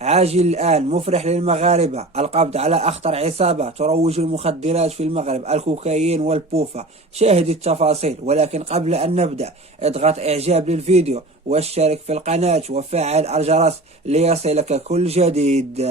عاجل الآن مفرح للمغاربة: القبض على أخطر عصابة تروج المخدرات في المغرب، الكوكايين والبوفا. شاهد التفاصيل، ولكن قبل أن نبدأ اضغط إعجاب للفيديو واشترك في القناة وفعل الجرس ليصلك كل جديد.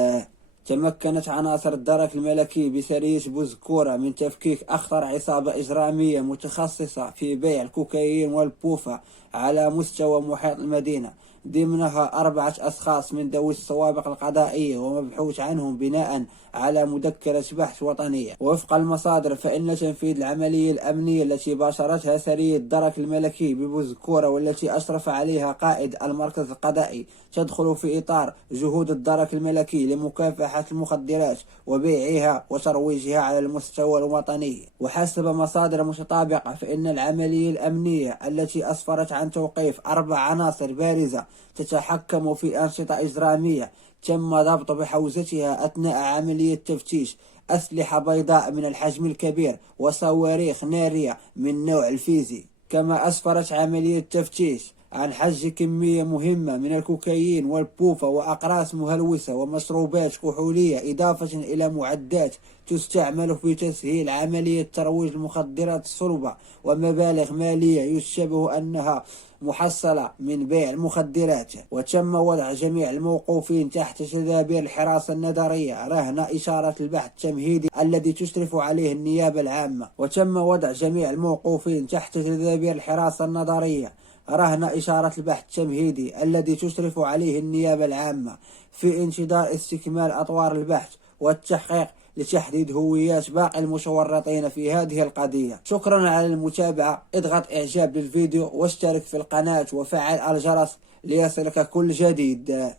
تمكنت عناصر الدرك الملكي بسرية بوزكورة من تفكيك أخطر عصابة إجرامية متخصصة في بيع الكوكايين والبوفا على مستوى محيط المدينة، ضمنها 4 أشخاص من ذوي السوابق القضائية ومبحوث عنهم بناء على مذكرة بحث وطنية. وفق المصادر فإن تنفيذ العملية الأمنية التي باشرتها سرية الدرك الملكي ببوزكورة والتي أشرف عليها قائد المركز القضائي تدخل في إطار جهود الدرك الملكي لمكافحة المخدرات وبيعها وترويجها على المستوى الوطني. وحسب مصادر متطابقة فإن العملية الأمنية التي أسفرت عن توقيف 4 عناصر بارزة تتحكم في أنشطة إجرامية تم ضبط بحوزتها أثناء عملية تفتيش أسلحة بيضاء من الحجم الكبير وصواريخ نارية من نوع الفيزي. كما أسفرت عملية التفتيش عن حج كمية مهمة من الكوكايين والبوفا وأقراص مهلوسة ومشروبات كحولية، إضافة إلى معدات تستعمل في تسهيل عملية ترويج المخدرات الصلبة، ومبالغ مالية يشبه أنها محصلة من بيع المخدرات. وتم وضع جميع الموقوفين تحت تدابير الحراسة النظرية رهن إشارة البحث التمهيدي الذي تشرف عليه النيابة العامة. وتم وضع جميع الموقوفين تحت تدابير الحراسة النظرية رهن إشارة البحث التمهيدي الذي تشرف عليه النيابة العامة في انتظار استكمال أطوار البحث والتحقيق لتحديد هويات باقي المشورطين في هذه القضية. شكرا على المتابعة، اضغط إعجاب للفيديو واشترك في القناة وفعل الجرس ليصلك كل جديد.